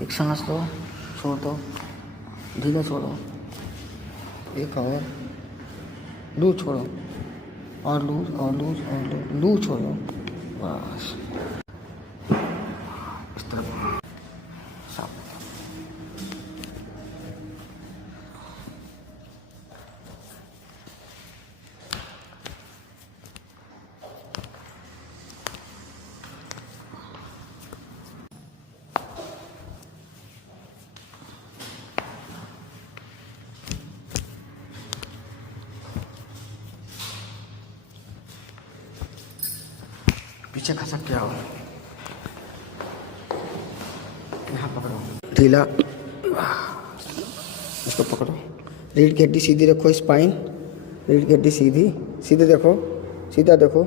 एक सांस लो, छोड़ दो, धीरे छोड़ो, एक और लूज छोड़ो, और लूज और लूज और लूज, लूज छोड़ो, बस इस तरफ साफ। पीछे खसक के आओ, यहाँ पकड़ो ढीला, इसको पकड़ो, रीढ़ की हड्डी सीधी रखो, स्पाइन, रीढ़ की हड्डी सीधी, सीधे देखो, सीधा देखो,